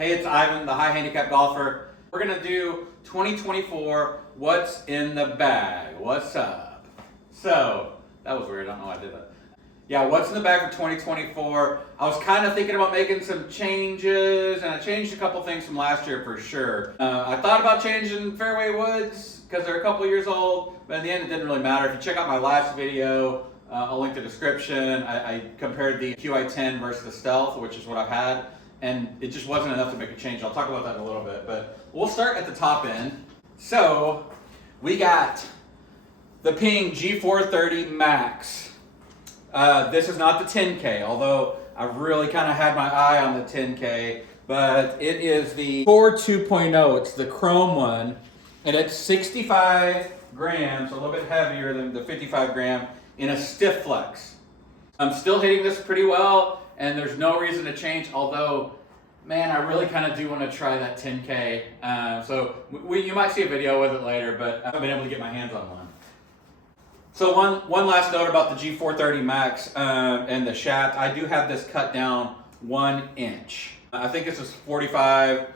Hey, it's Ivan, the high handicap golfer. We're gonna do 2024, what's in the bag? What's up? So, that was weird, I don't know why I did that. Yeah, what's in the bag for 2024? I was kind of thinking about making some changes, and I changed a couple things from last year for sure. I thought about changing Fairway Woods, because they're a couple years old, but in the end it didn't really matter. If you check out my last video, I'll link the description. I compared the QI10 versus the Stealth, which is what I've had, and it just wasn't enough to make a change. I'll talk about that in a little bit, but we'll start at the top end. So, we got the Ping G430 Max. This is not the 10K, although I've really kind of had my eye on the 10K, but it is the Core 2.0. It's the chrome one, and it's 65 grams, a little bit heavier than the 55 gram, in a stiff flex. I'm still hitting this pretty well, and there's no reason to change, although, man, I really kind of do want to try that 10K. So you might see a video with it later, but I haven't been able to get my hands on one. So one last note about the G430 Max and the shaft. I do have this cut down 1 inch. I think this is 45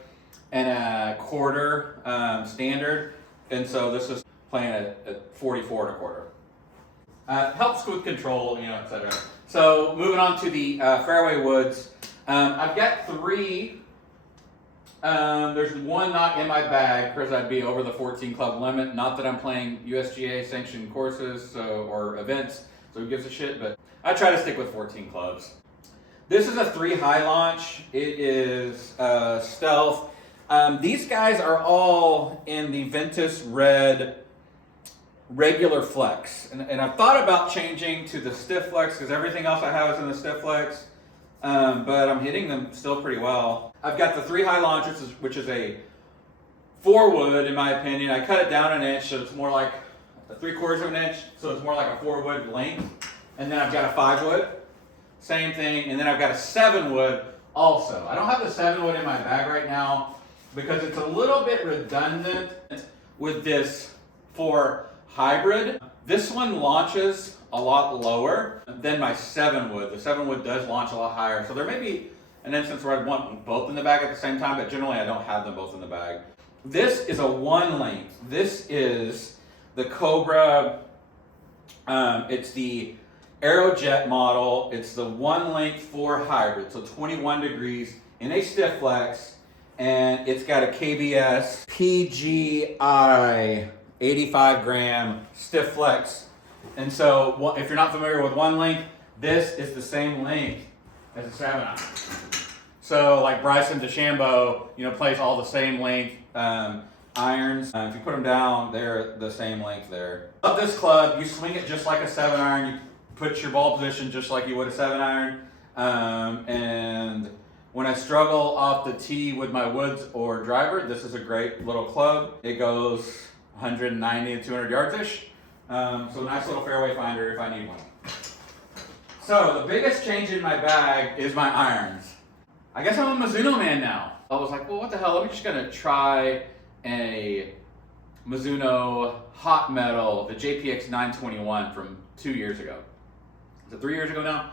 and a quarter standard, and so this is playing at 44 and a quarter. Helps with control, etc. So moving on to the Fairway Woods. I've got 3. There's one not in my bag because I'd be over the 14 club limit. Not that I'm playing USGA sanctioned courses or events, so who gives a shit, but I try to stick with 14 clubs. This is a 3 high launch. It is Stealth. These guys are all in the Ventus Red regular flex, and I've thought about changing to the stiff flex because everything else I have is in the stiff flex, but I'm hitting them still pretty well. I've got the 3 high launches, which is a 4 wood in my opinion. I cut it down 1 inch, so it's more like a 3/4 of an inch, so it's more like a 4 wood length. And then I've got a 5 wood, same thing, and then I've got a 7 wood also. I don't have the 7 wood in my bag right now because it's a little bit redundant with this 4 hybrid. This one launches a lot lower than my 7 wood. The 7 wood does launch a lot higher. So there may be an instance where I'd want both in the bag at the same time, but generally I don't have them both in the bag. This is a 1 length. This is the Cobra, it's the Aerojet model. It's the 1 length 4 hybrid, so 21 degrees in a stiff flex, and it's got a KBS PGI 85 gram stiff flex. And so if you're not familiar with 1 length, this is the same length as a 7 iron. So like Bryson DeChambeau, plays all the same length irons. If you put them down, they're the same length there. Love this club. You swing it just like a 7 iron. You put your ball position just like you would a 7 iron. And when I struggle off the tee with my woods or driver, this is a great little club. It goes 190 to 200 yards-ish. So a nice little fairway finder if I need one. So the biggest change in my bag is my irons. I guess I'm a Mizuno man now. I was like, well, what the hell? I'm just gonna try a Mizuno Hot Metal, the JPX 921 from 2 years ago. Is it 3 years ago now?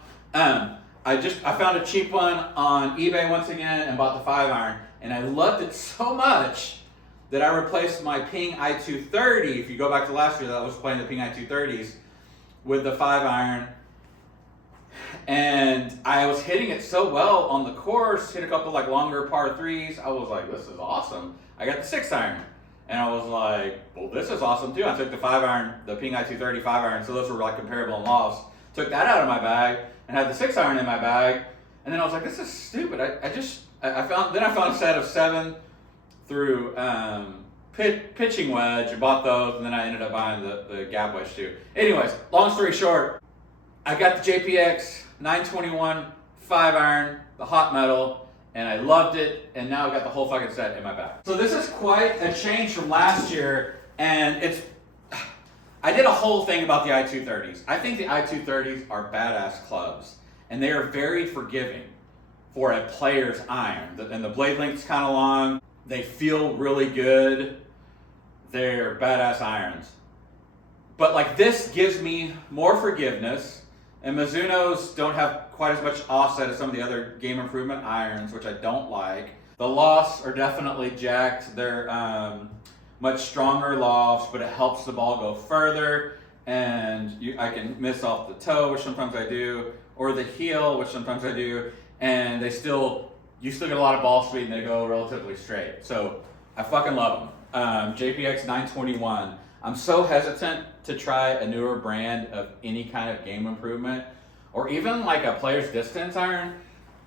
I found a cheap one on eBay once again and bought the 5 iron, and I loved it so much that I replaced my Ping I230. If you go back to last year, that I was playing the Ping I230s with the 5 iron. And I was hitting it so well on the course, hit a couple like longer par 3s. I was like, this is awesome. I got the 6 iron. And I was like, well, this is awesome too. I took the 5 iron, the Ping I230 5 iron, so those were like comparable in loss. Took that out of my bag and had the 6 iron in my bag. And then I was like, this is stupid. I found a set of 7 through pitching wedge and bought those, and then I ended up buying the gap wedge too. Anyways, long story short, I got the JPX 921 5 iron, the Hot Metal, and I loved it, and now I've got the whole fucking set in my bag. So this is quite a change from last year, and I did a whole thing about the I230s. I think the I230s are badass clubs, and they are very forgiving for a player's iron. And the blade length's kind of long. They feel really good. They're badass irons. But like this gives me more forgiveness, and Mizuno's don't have quite as much offset as some of the other game improvement irons, which I don't like. The lofts are definitely jacked. They're much stronger lofts, but it helps the ball go further. And I can miss off the toe, which sometimes I do, or the heel, which sometimes I do. And you still get a lot of ball speed and they go relatively straight. So I fucking love them. JPX 921. I'm so hesitant to try a newer brand of any kind of game improvement or even like a player's distance iron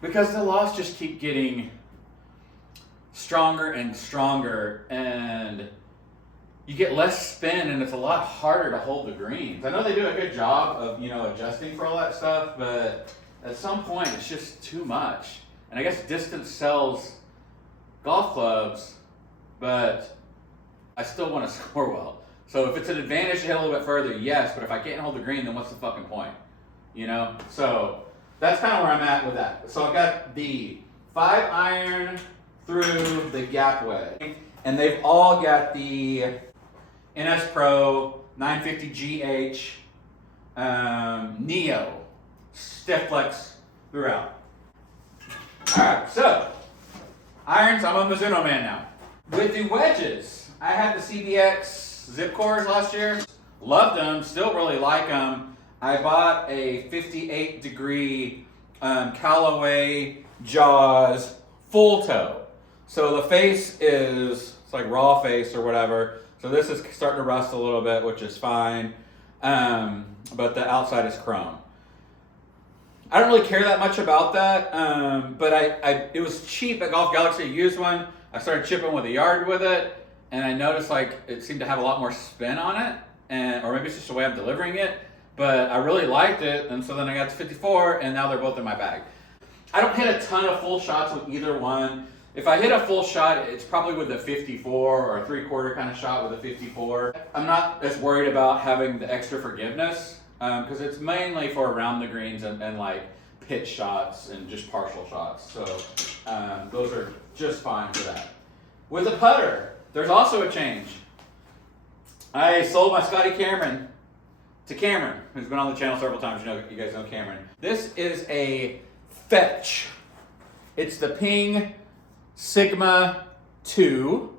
because the lofts just keep getting stronger and stronger and you get less spin and it's a lot harder to hold the greens. I know they do a good job of, adjusting for all that stuff, but at some point it's just too much. And I guess distance sells golf clubs, but I still want to score well. So if it's an advantage to hit a little bit further, yes, but if I can't hold the green, then what's the fucking point? So that's kind of where I'm at with that. So I've got the 5-iron through the gap wedge, and they've all got the NS Pro 950 GH Neo stiff flex throughout. Alright, so irons, I'm a Mizuno man now. With the wedges, I had the CBX Zip Cores last year. Loved them, still really like them. I bought a 58 degree Callaway Jaws full toe. So the face it's like raw face or whatever. So this is starting to rust a little bit, which is fine. But the outside is chrome. I don't really care that much about that, but it was cheap at Golf Galaxy. I used one. I started chipping with a yard with it, and I noticed like it seemed to have a lot more spin on it, or maybe it's just the way I'm delivering it. But I really liked it, and so then I got to 54, and now they're both in my bag. I don't hit a ton of full shots with either one. If I hit a full shot, it's probably with a 54 or a 3/4 kind of shot with a 54. I'm not as worried about having the extra forgiveness because it's mainly for around the greens and like pitch shots and just partial shots. So those are just fine for that. With the putter, there's also a change. I sold my Scotty Cameron to Cameron, who's been on the channel several times. You guys know Cameron. This is a Fetch. It's the Ping Sigma 2.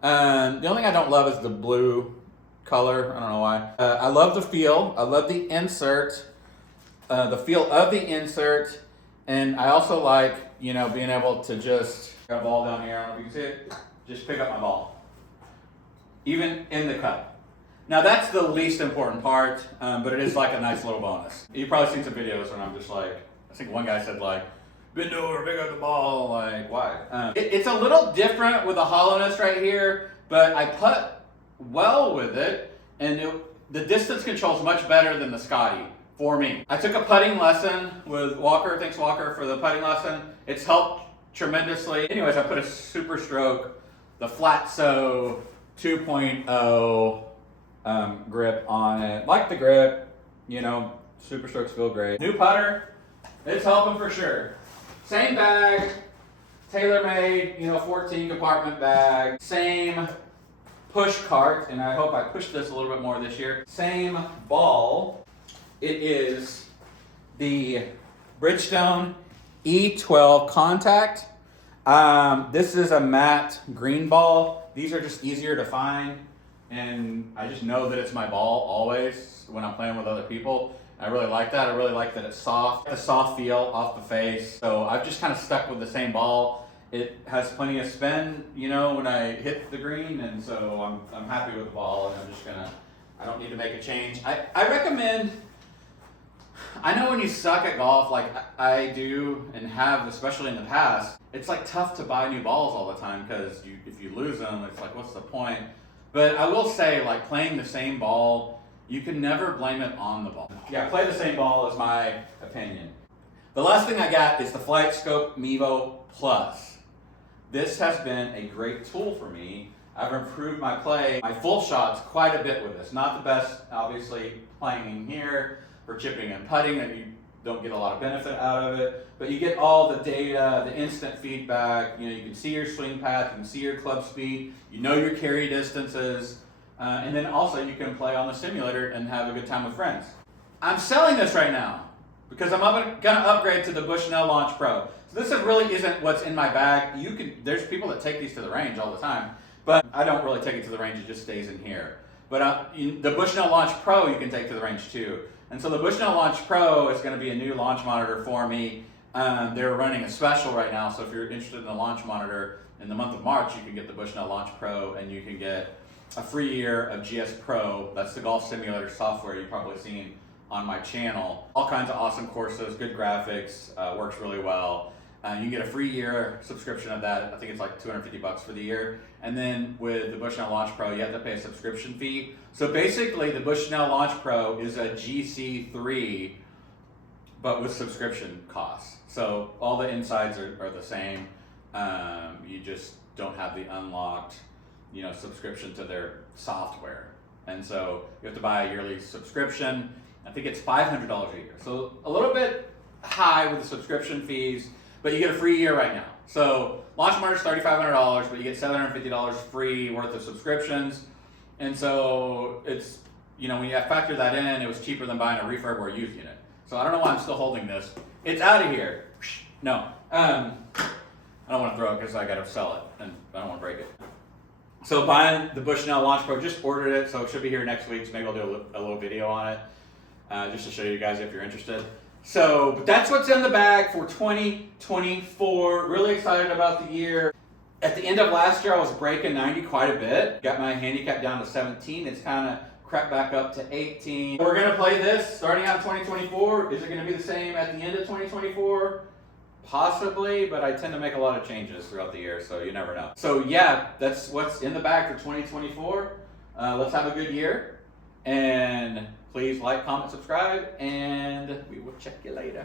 The only thing I don't love is the blue color. I don't know why. I love the feel. I love the insert. The feel of the insert. And I also like, being able to just got a ball down here. I don't know if you can see it. Just pick up my ball. Even in the cup. Now that's the least important part, but it is like a nice little bonus. You've probably seen some videos when I'm just like, I think one guy said like, bend over, pick up the ball, like why? It's a little different with the hollowness right here, but I putt well with it, and the distance control is much better than the Scotty for me. I took a putting lesson with Walker. Thanks Walker for the putting lesson. It's helped tremendously. Anyways, I put a Super Stroke, the Flatso 2.0 grip on it. Like the grip, Super Strokes feel great. New putter, it's helping for sure. Same bag, tailor-made, 14 compartment bag. Same push cart, and I hope I push this a little bit more this year. Same ball. It is the Bridgestone E12 Contact. This is a matte green ball. These are just easier to find, and I just know that it's my ball always when I'm playing with other people. I really like that. I really like that it's soft. The soft feel off the face. So I've just kind of stuck with the same ball. It has plenty of spin, when I hit the green, and so I'm happy with the ball, and I don't need to make a change. I recommend, I know when you suck at golf, like I do and have, especially in the past, it's like tough to buy new balls all the time because if you lose them, it's like, what's the point? But I will say, like playing the same ball, you can never blame it on the ball. Yeah, play the same ball is my opinion. The last thing I got is the Flight Scope Mevo Plus. This has been a great tool for me. I've improved my play, my full shots quite a bit with this. Not the best, obviously, playing in here for chipping and putting, and you don't get a lot of benefit out of it, but you get all the data, the instant feedback. You can see your swing path, you can see your club speed, your carry distances, and then also you can play on the simulator and have a good time with friends. I'm selling this right now because I'm going to upgrade to the Bushnell Launch Pro. So this really isn't what's in my bag. There's people that take these to the range all the time, but I don't really take it to the range. It just stays in here. But the Bushnell Launch Pro you can take to the range too. And so the Bushnell Launch Pro is going to be a new launch monitor for me. They're running a special right now, so if you're interested in a launch monitor, in the month of March, you can get the Bushnell Launch Pro, and you can get a free year of GS Pro. That's the golf simulator software you've probably seen on my channel. All kinds of awesome courses, good graphics, works really well. You can get a free year subscription of that. I think it's like $250 for the year. And then with the Bushnell Launch Pro, you have to pay a subscription fee. So basically, the Bushnell Launch Pro is a GC3, but with subscription costs. So all the insides are the same. You just don't have the unlocked, subscription to their software. And so you have to buy a yearly subscription. I think it's $500 a year. So a little bit high with the subscription fees, but you get a free year right now. So launch monitor is $3,500, but you get $750 free worth of subscriptions. And so it's, when you factor that in, it was cheaper than buying a refurb or a used unit. So I don't know why I'm still holding this. It's out of here. No. I don't want to throw it because I got to sell it and I don't want to break it. So buying the Bushnell Launch Pro, just ordered it, so it should be here next week. So maybe I'll do a little video on it just to show you guys if you're interested. So, but that's what's in the bag for 2024. Really excited about the year. At the end of last year, I was breaking 90 quite a bit. Got my handicap down to 17. It's kind of crept back up to 18. We're going to play this starting out 2024. Is it going to be the same at the end of 2024? Possibly, but I tend to make a lot of changes throughout the year, so you never know. So yeah, that's what's in the bag for 2024. Let's have a good year, and please like, comment, subscribe, and we will check you later.